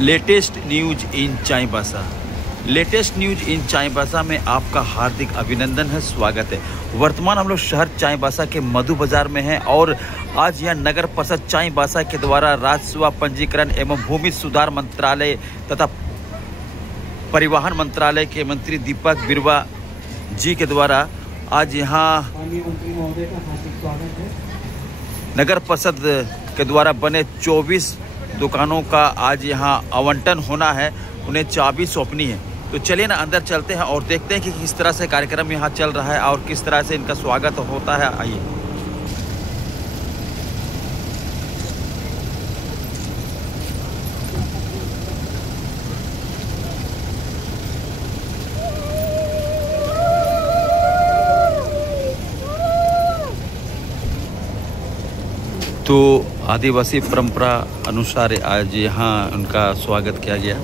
Latest news in Chaibasa. Latest news in Chaibasa में आपका हार्दिक अभिनंदन है, स्वागत है। वर्तमान हम लोग शहर चाईबासा के मधु बाजार में हैं और आज यह नगर परिषद चाईबासा के द्वारा राजस्व पंजीकरण एवं भूमि सुधार मंत्रालय तथा परिवहन मंत्रालय के मंत्री दीपक बिरुवा जी के द्वारा आज यहाँ मंत्री महोदय का हार्दिक स्वागत है। नगर परिषद के द्वारा बने 24 दुकानों का आज यहाँ आवंटन होना है, उन्हें चाबी सौंपनी है। तो चलिए ना अंदर चलते हैं और देखते हैं कि किस तरह से कार्यक्रम यहाँ चल रहा है और किस तरह से इनका स्वागत होता है। आइए। तो आदिवासी परंपरा अनुसार आज यहाँ उनका स्वागत किया गया।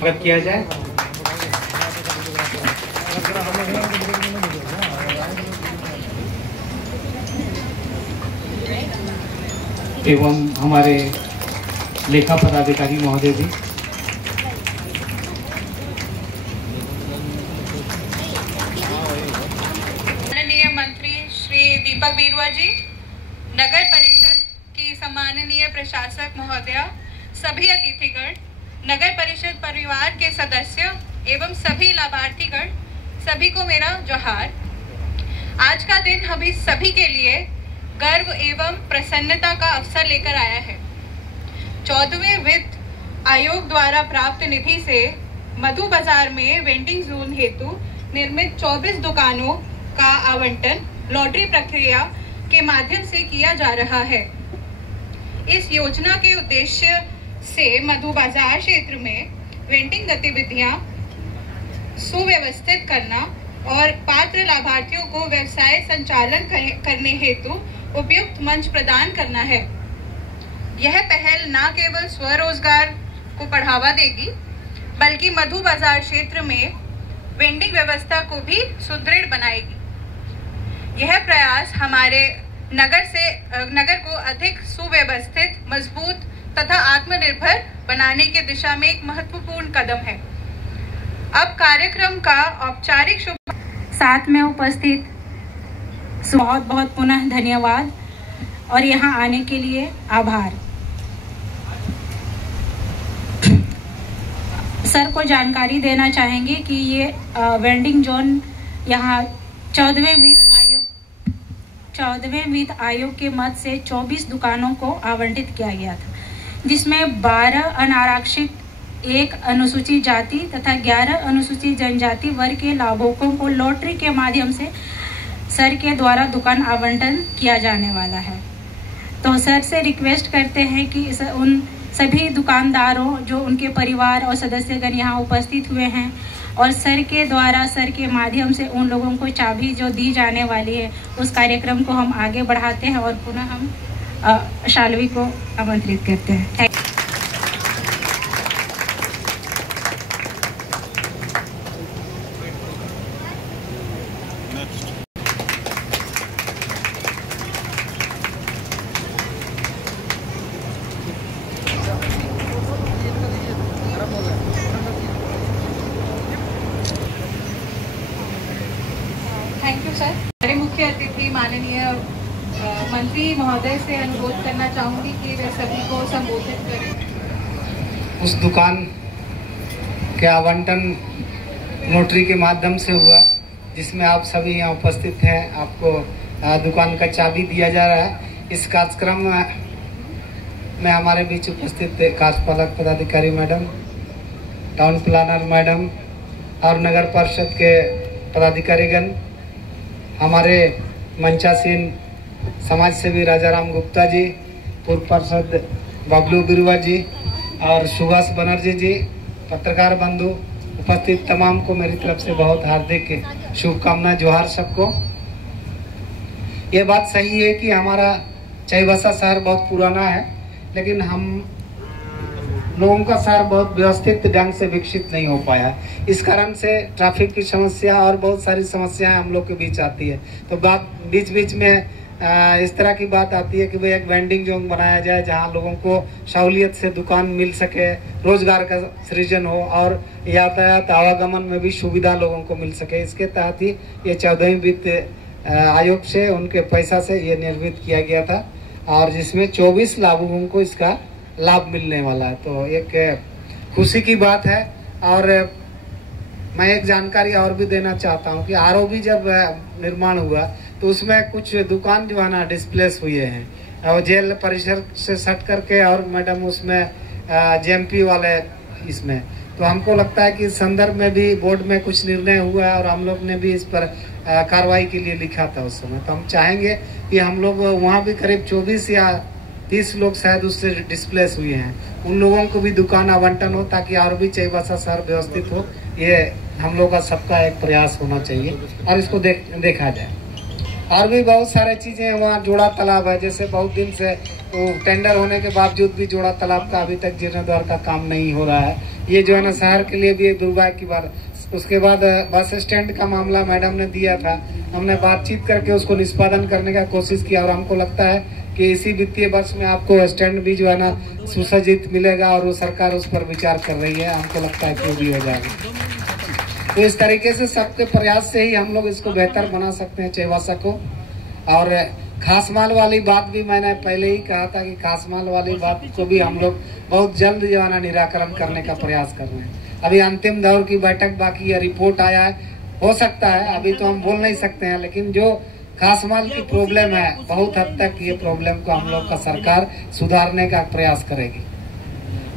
स्वागत किया जाए। एवं हमारे लेखा पदाधिकारी महोदय जी, माननीय मंत्री श्री दीपक बिरुवा जी, नगर परिषद की सम्माननीय प्रशासक महोदय, सभी अतिथिगण, नगर परिषद परिवार के सदस्य एवं सभी लाभार्थीगण, सभी को मेरा जोहार। आज का दिन हम सभी के लिए गर्व एवं प्रसन्नता का अवसर लेकर आया है। 14वें वित्त आयोग द्वारा प्राप्त निधि से मधु बाजार में वेंडिंग जोन हेतु निर्मित 24 दुकानों का आवंटन लॉटरी प्रक्रिया के माध्यम से किया जा रहा है। इस योजना के उद्देश्य से मधु बाजार क्षेत्र में वेंडिंग गतिविधियां सुव्यवस्थित करना और पात्र लाभार्थियों को व्यवसाय संचालन करने हेतु उपयुक्त मंच प्रदान करना है। यह पहल न केवल स्वरोजगार को बढ़ावा देगी बल्कि मधु बाजार क्षेत्र में वेंडिंग व्यवस्था को भी सुदृढ़ बनाएगी। यह प्रयास हमारे नगर को अधिक सुव्यवस्थित, मजबूत तथा आत्मनिर्भर बनाने की दिशा में एक महत्वपूर्ण कदम है। अब कार्यक्रम का औपचारिक शुभ साथ में उपस्थित बहुत बहुत पुनः धन्यवाद और यहाँ आने के लिए आभार। सर को जानकारी देना चाहेंगे कि ये वेंडिंग जोन यहाँ 14वें वित्त आयोग के मत से 24 दुकानों को आवंटित किया गया था, जिसमें 12 अनारक्षित, 1 अनुसूचित जाति तथा 11 अनुसूचित जनजाति वर्ग के लाभुकों को लॉटरी के माध्यम से सर के द्वारा दुकान आवंटन किया जाने वाला है। तो सर से रिक्वेस्ट करते हैं कि उन सभी दुकानदारों, जो उनके परिवार और सदस्यगण यहाँ उपस्थित हुए हैं और सर के द्वारा, सर के माध्यम से उन लोगों को चाबी जो दी जाने वाली है, उस कार्यक्रम को हम आगे बढ़ाते हैं और पुनः हम शाल्वी को आमंत्रित करते हैं। Thank you sir. हमारे मुख्य अतिथि माननीय मंत्री महोदय से अनुरोध करना चाहूंगी कि वे सभी को संबोधित करें। उस दुकान के आवंटन नोटरी के माध्यम से हुआ, जिसमें आप सभी यहाँ उपस्थित हैं। आपको दुकान का चाबी दिया जा रहा है। इस कार्यक्रम में हमारे बीच उपस्थित कार्यपालक पदाधिकारी मैडम, टाउन प्लानर मैडम और नगर परिषद के पदाधिकारीगण, हमारे मंचासीन समाज सेवी राजाराम गुप्ता जी, पूर्व पार्षद बबलू बिरुवा जी और सुभाष बनर्जी जी, पत्रकार बंधु उपस्थित तमाम को मेरी तरफ से बहुत हार्दिक शुभकामना, जोहार सबको। ये बात सही है कि हमारा चाईबासा शहर बहुत पुराना है, लेकिन हम लोगों का शहर बहुत व्यवस्थित ढंग से विकसित नहीं हो पाया। इस कारण से ट्रैफिक की समस्या और बहुत सारी समस्याएं हम लोग के बीच आती है। तो बात बीच बीच में इस तरह की बात आती है कि भाई एक वेंडिंग जोन बनाया जाए जहां लोगों को सहूलियत से दुकान मिल सके, रोजगार का सृजन हो और यातायात आवागमन में भी सुविधा लोगों को मिल सके। इसके तहत ही ये 14वीं वित्त आयोग से उनके पैसा से ये निर्मित किया गया था और जिसमें 24 लाभुकों को इसका लाभ मिलने वाला है। तो एक खुशी की बात है। और मैं एक जानकारी और भी देना चाहता हूं कि आरओबी जब निर्माण हुआ तो उसमें कुछ दुकान जो है ना डिस्प्लेस हुए हैं और जेल परिसर से सट करके, और मैडम उसमें जेएमपी वाले इसमें। तो हमको लगता है कि इस संदर्भ में भी बोर्ड में कुछ निर्णय हुआ है और हम लोग ने भी इस पर कार्रवाई के लिए लिखा था उस समय। तो हम चाहेंगे कि हम लोग वहाँ भी करीब 24 या 30 लोग शायद उससे डिस्प्लेस हुए हैं, उन लोगों को भी दुकान आवंटन हो ताकि और भी चाईबासा शहर व्यवस्थित हो। ये हम लोग का सबका एक प्रयास होना चाहिए और इसको देखा जाए। और भी बहुत सारे चीजें हैं। वहाँ जोड़ा तालाब है, जैसे बहुत दिन से तो टेंडर होने के बावजूद भी जोड़ा तालाब का अभी तक जीर्णोद्धार का काम नहीं हो रहा है। ये जो है ना शहर के लिए भी एक दुर्भाग्य की बात। उसके बाद बस स्टैंड का मामला मैडम ने दिया था, हमने बातचीत करके उसको निष्पादन करने का कोशिश किया और हमको लगता है कि इसी वित्तीय वर्ष में आपको स्टैंड भी जो है ना सुसज्जित मिलेगा और वो सरकार उस पर विचार कर रही है। हमको लगता है कि वो भी हो जाएगा। तो इस तरीके से सबके प्रयास से ही हम लोग इसको बेहतर बना सकते हैं चाईबासा को। और खास माल वाली बात भी मैंने पहले ही कहा था कि खास माल वाली बात को भी हम लोग बहुत जल्द जो है ना निराकरण करने का प्रयास कर रहे हैं। अभी अंतिम दौर की बैठक बाकी है, रिपोर्ट आया है, हो सकता है अभी तो हम बोल नहीं सकते हैं, लेकिन जो खास माल की प्रॉब्लम है बहुत हद तक ये प्रॉब्लम को हम लोग का सरकार सुधारने का प्रयास करेगी।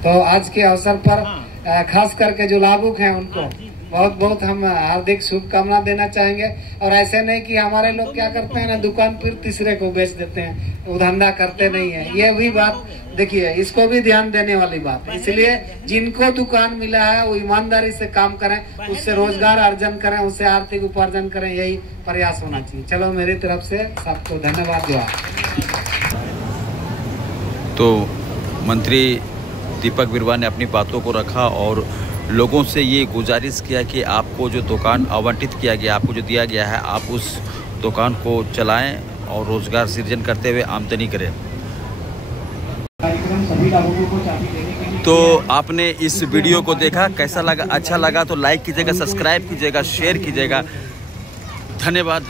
तो आज के अवसर पर खास करके जो लाभुक हैं उनको बहुत बहुत हम हार्दिक शुभकामना देना चाहेंगे। और ऐसे नहीं कि हमारे लोग क्या करते हैं ना, दुकान फिर तीसरे को बेच देते हैं, वो धंधा करते नहीं है। ये भी बात देखिए, इसको भी ध्यान देने वाली बात है। इसलिए जिनको दुकान मिला है वो ईमानदारी से काम करें, उससे रोजगार अर्जन करें, उससे आर्थिक उपार्जन करें, यही प्रयास होना चाहिए। चलो मेरी तरफ से सबको धन्यवाद। तो मंत्री दीपक बिरुवा ने अपनी बातों को रखा और लोगों से ये गुजारिश किया कि आपको जो दुकान आवंटित किया गया, आपको जो दिया गया है, आप उस दुकान को चलाएं और रोजगार सृजन करते हुए आमदनी करें। तो आपने इस वीडियो को देखा, कैसा लगा? अच्छा लगा तो लाइक कीजिएगा, सब्सक्राइब कीजिएगा, शेयर कीजिएगा। धन्यवाद।